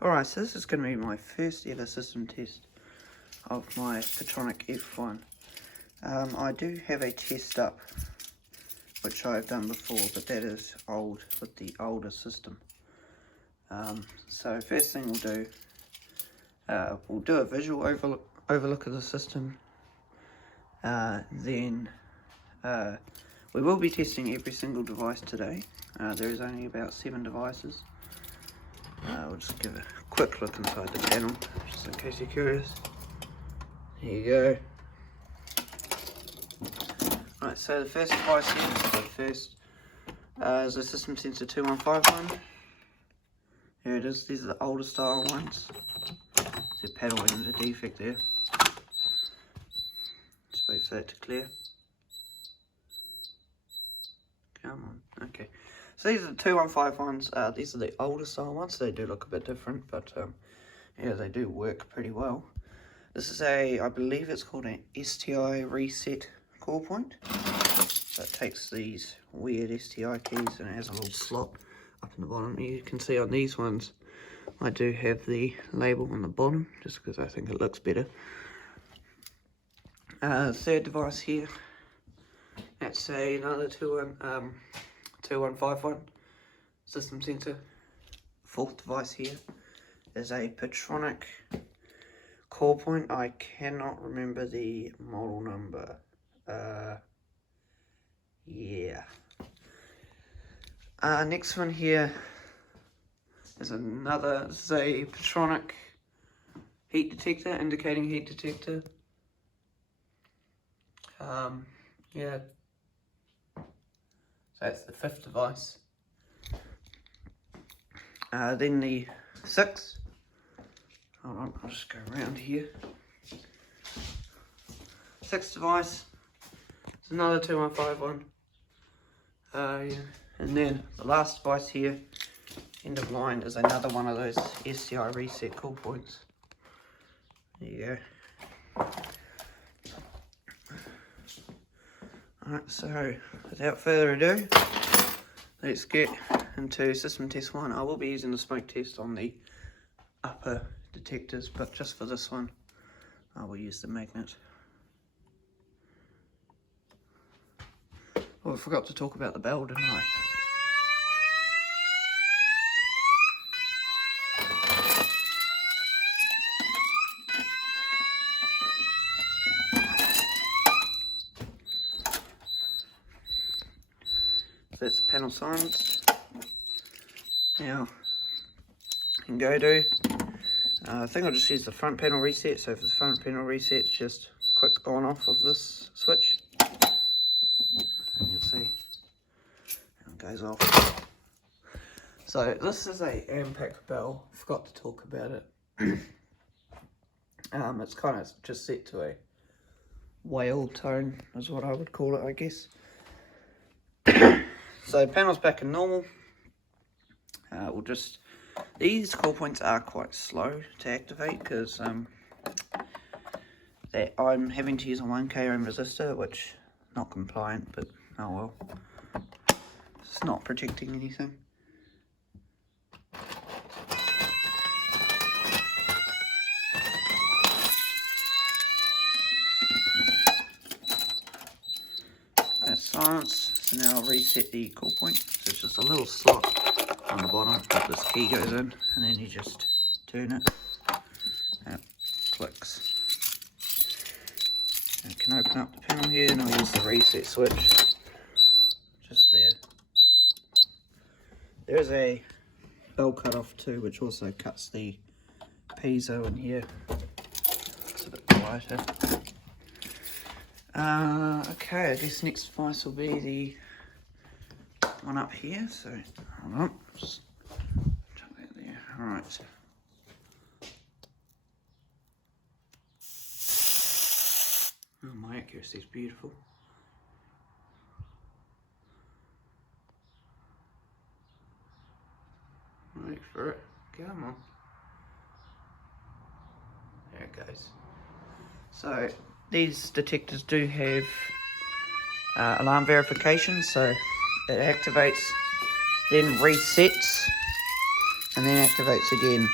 Alright, so this is going to be my first ever system test of my Pertronic F1. I do have a test up, which I've done before, but that is old, with the older system. So first thing we'll do a visual overlook of the system. Then we will be testing every single device today. There is only about 7 devices. We'll just give a quick look inside the panel, just in case you're curious. There you go. Right, so the first device here is the system sensor 2151. Here it is, these are the older style ones. There's a panel and a defect there. Just wait for that to clear. Come on, okay. So these are the 2151s, these are the older style ones. They do look a bit different, but yeah, they do work pretty well. This is I believe it's called an STI reset core point. So it takes these weird STI keys and it has a little slot up in the bottom. You can see on these ones, I do have the label on the bottom, just because I think it looks better. Third device here, that's another 2151 system sensor. Fourth device here is a Pertronic core point. I cannot remember the model number. Yeah. Next one here is this is a Pertronic heat detector, indicating heat detector. Yeah. So that's the 5th device. Then the 6th. Hold on, I'll just go around here. 6th device. It's another 2151. Yeah. And then the last device here, end of line, is another one of those STI reset core points. There you go. Alright, so without further ado, let's get into system test 1. I will be using the smoke test on the upper detectors, but just for this one, I will use the magnet. Oh, I forgot to talk about the bell, didn't I? So that's panel silence. Now, you can go to, I think I'll just use the front panel reset. So for the front panel reset, it's just quick on off of this switch. And you'll see how it goes off. So this is a Ampac bell. Forgot to talk about it. It's kind of just set to a whale tone, is what I would call it, I guess. So panel's back in normal. These core points are quite slow to activate because I'm having to use a 1k ohm resistor, which not compliant, but oh well. It's not protecting anything. That's silence. So now I'll reset the core point. So it's just a little slot on the bottom that this key goes in, and then you just turn it and it clicks. And you can open up the panel here, and I'll use the reset switch just there. There is a bell cutoff too, which also cuts the piezo in here. It's a bit quieter. Okay, I guess next device will be the one up here, so hold on, just chuck that there. Alright. Oh, my accuracy is beautiful. Wait for it, come on. There it goes. So these detectors do have alarm verification, so it activates, then resets, and then activates again.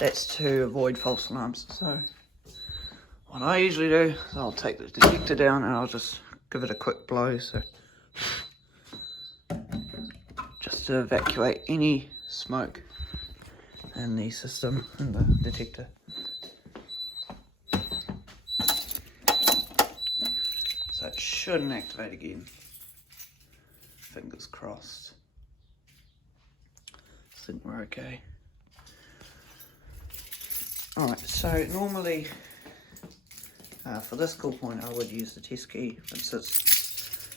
That's to avoid false alarms. So what I usually do is I'll take the detector down and I'll just give it a quick blow, so just to evacuate any smoke in the system, in the detector. So it shouldn't activate again. Fingers crossed. I think we're okay. Alright, so normally for this cool point I would use the test key, but since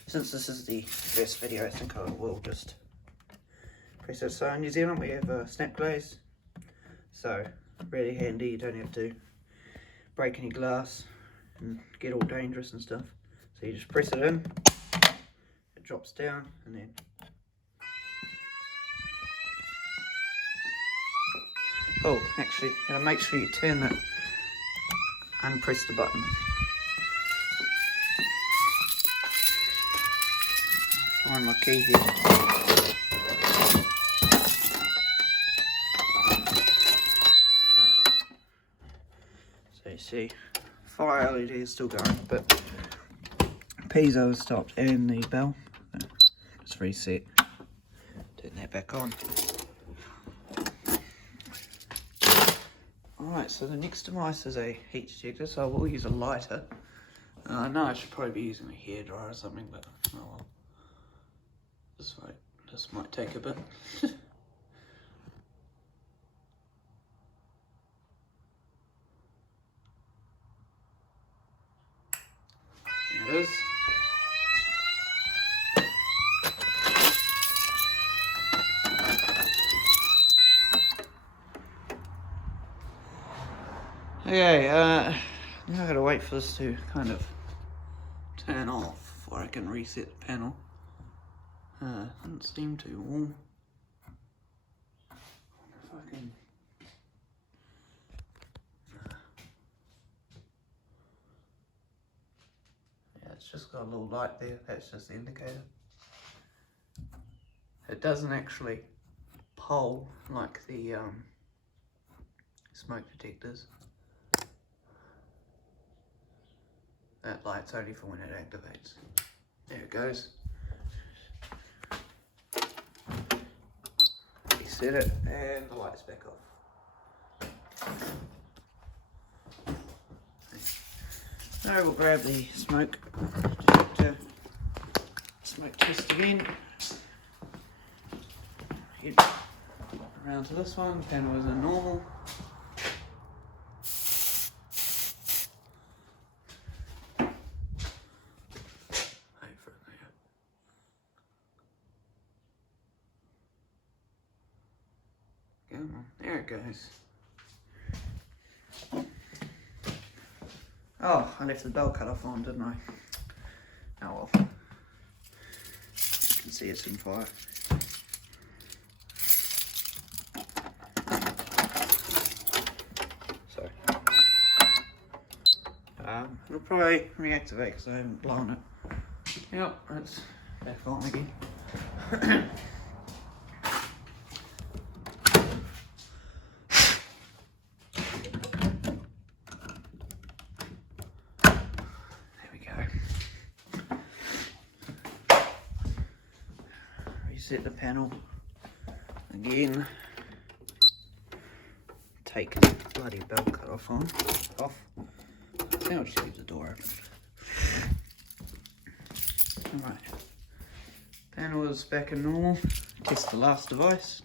this is the first video I think I will just press it. So in New Zealand we have a snap glaze, so really handy, you don't have to break any glass and get all dangerous and stuff. So you just press it in, it drops down, and then oh, actually, you gotta make sure you turn it and press the button. Find my key here. So you see, fire LED is still going, but piezo has stopped, and the bell. Just reset. Turn that back on. Alright, so the next device is a heat detector, so I will use a lighter. I know I should probably be using a hairdryer or something, but oh well. This might take a bit. There it is. Okay, now I gotta wait for this to kind of turn off before I can reset the panel. Doesn't seem too warm. I wonder if I can. Yeah, it's just got a little light there. That's just the indicator. It doesn't actually pole like the smoke detectors. That light's only for when it activates. There it goes. Reset it, and the light's back off. Now we'll grab the smoke detector, smoke test again. Head around to this one, panel is in normal. There it goes. Oh, I left the bell cut off on, didn't I? Oh well. You can see it's in fire. So, it'll probably reactivate because I haven't blown it. Yep, it's back on again. Reset the panel again. Take the bloody bell cut off. I think I'll just leave the door open. Alright, panel is back in normal. Test the last device.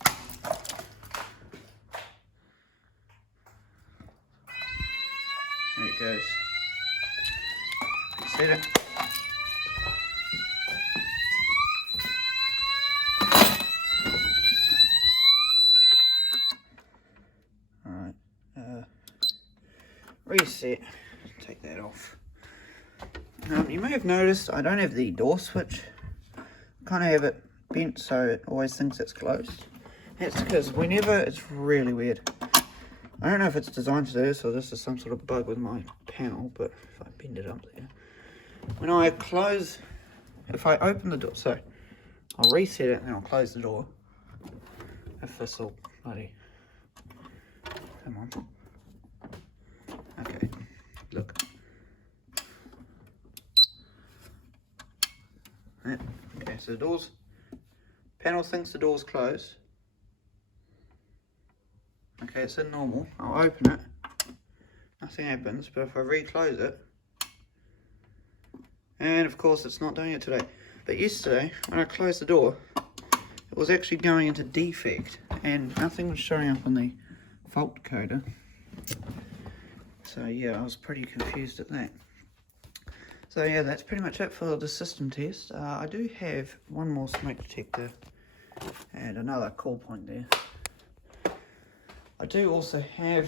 There it goes. Reset it. Reset, take that off. You may have noticed I don't have the door switch. I kind of have it bent so it always thinks it's closed. That's because whenever, it's really weird. I don't know if it's designed to do this or this is some sort of bug with my panel, but if I bend it up there. When I close, if I open the door, so I'll reset it and then I'll close the door. If this will bloody Come on. Okay, look. Yeah. Okay, so the doors, panel thinks the door's closed. Okay, it's in normal. I'll open it. Nothing happens, but if I reclose it, and of course it's not doing it today. But yesterday, when I closed the door, it was actually going into defect, and nothing was showing up on the fault coder. So yeah, I was pretty confused at that. So yeah, that's pretty much it for the system test. I do have one more smoke detector and another call point there. I do also have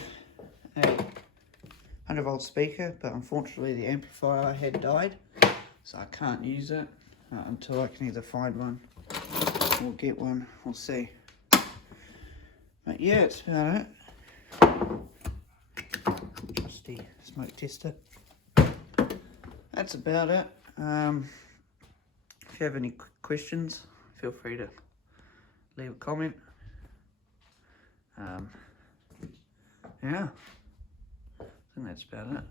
a 100 volt speaker, but unfortunately the amplifier had died, so I can't use it until I can either find one or get one. We'll see. But yeah, that's about it. Just the smoke tester. That's about it. If you have any questions, feel free to leave a comment. Yeah, I think that's about it.